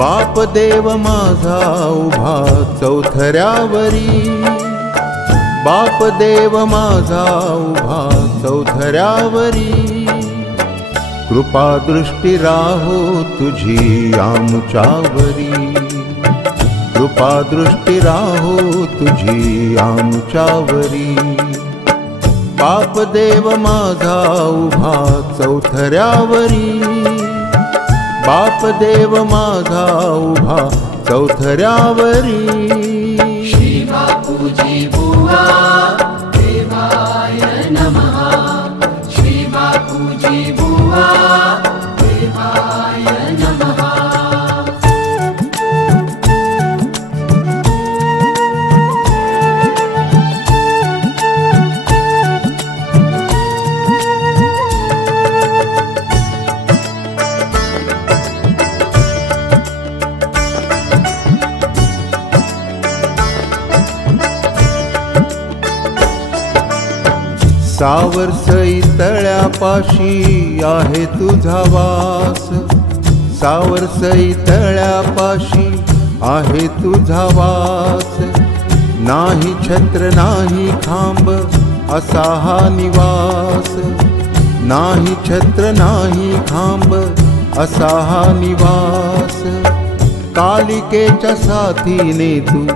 बाप देव माझा उभा चौथऱ्यावरी. बाप देव माझा उभा चौथऱ्यावरी. कृपा दृष्टी राहो तुझी आमच्यावरी. कृपा दृष्टी राहो तुझी आमच्यावरी. बाप देव माझा उभा चौथऱ्यावरी. बाप देव माझा उभा चौथऱ्यावरी. श्री बापूजी सावरसई तळ्यापाशी आहे तुझा वास. सावरसई तळ्यापाशी आहे तुझा वास. नाही छत्र नाही खांब असा हा निवास. नाही छत्र नाही खांब असा हा निवास. कालिकेच्या साथीने तू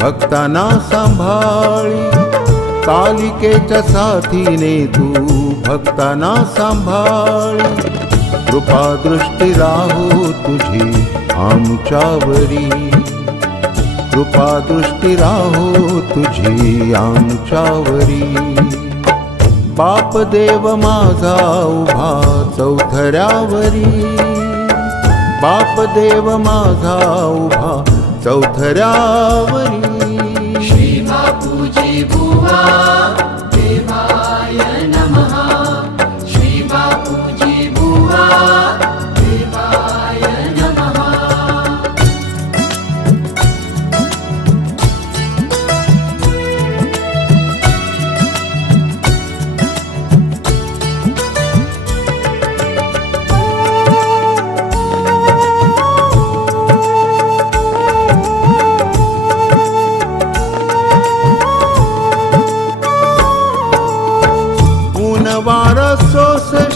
भक्तांना सांभाळी. कालिकेच्या साथीने तू भक्तांना सांभाळी. कृपा दृष्टी राहो तुझी आमच्यावरी. कृपा दृष्टी राहो तुझी आमच्यावरी. बाप देव माझा उभा चौथऱ्यावरी. बाप देव माझा उभा चौथऱ्यावरी. बापूजी बुवा देवाय नमः.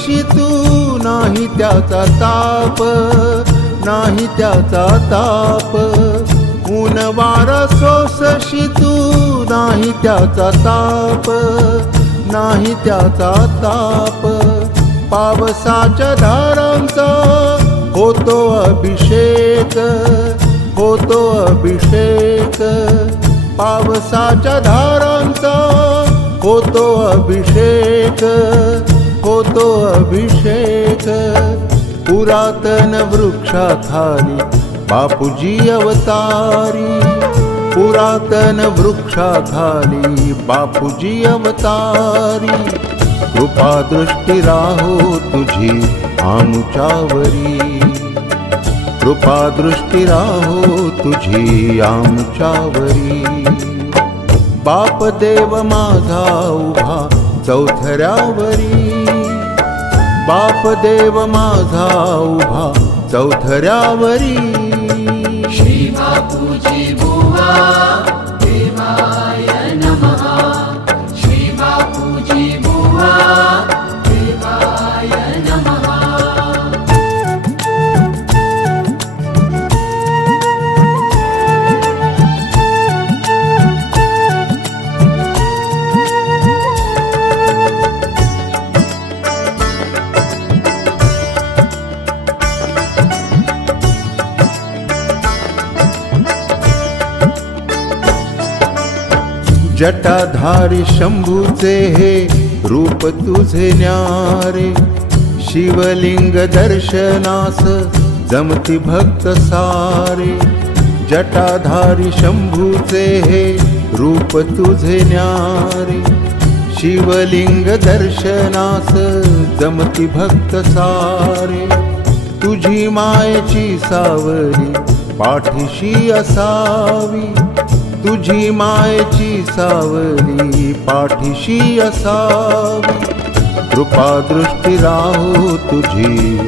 सोसशी तू? नाही त्याचा ताप नाही त्याचा ताप. ऊन वारा सोसशी तू? नाही त्याचा ताप नाही त्याचा ताप. पावसाच्या धारांचा होतो अभिषेक होतो अभिषेक. पावसाच्या धारांचा होतो अभिषेक. होतो अभिषेक. पुरातन वृक्षाखाली बापूजी अवतारी. पुरातन वृक्षाखाली बापूजी अवतारी. कृपा दृष्टी राहो तुझी आमच्यावरी. कृपा दृष्टी राहो तुझी आमच्यावरी. बाप देव माझा उभा चौथऱ्यावरी. बाप देव माझा उभा चौथऱ्यावरी. श्री बापूजी बुवा जटाधारी शंभूचे हे रूप तुझे न्यारे. शिवलिंग दर्शनास जमती भक्त सारे. जटाधारी शंभूचे हे रूप तुझे न्यारे. शिवलिंग दर्शनास जमती भक्त सारे. तुझी मायेची सावरी पाठीशी असावी. तुझी मायची सावली पाठीशी असावी. कृपा दृष्टी राहो तुझी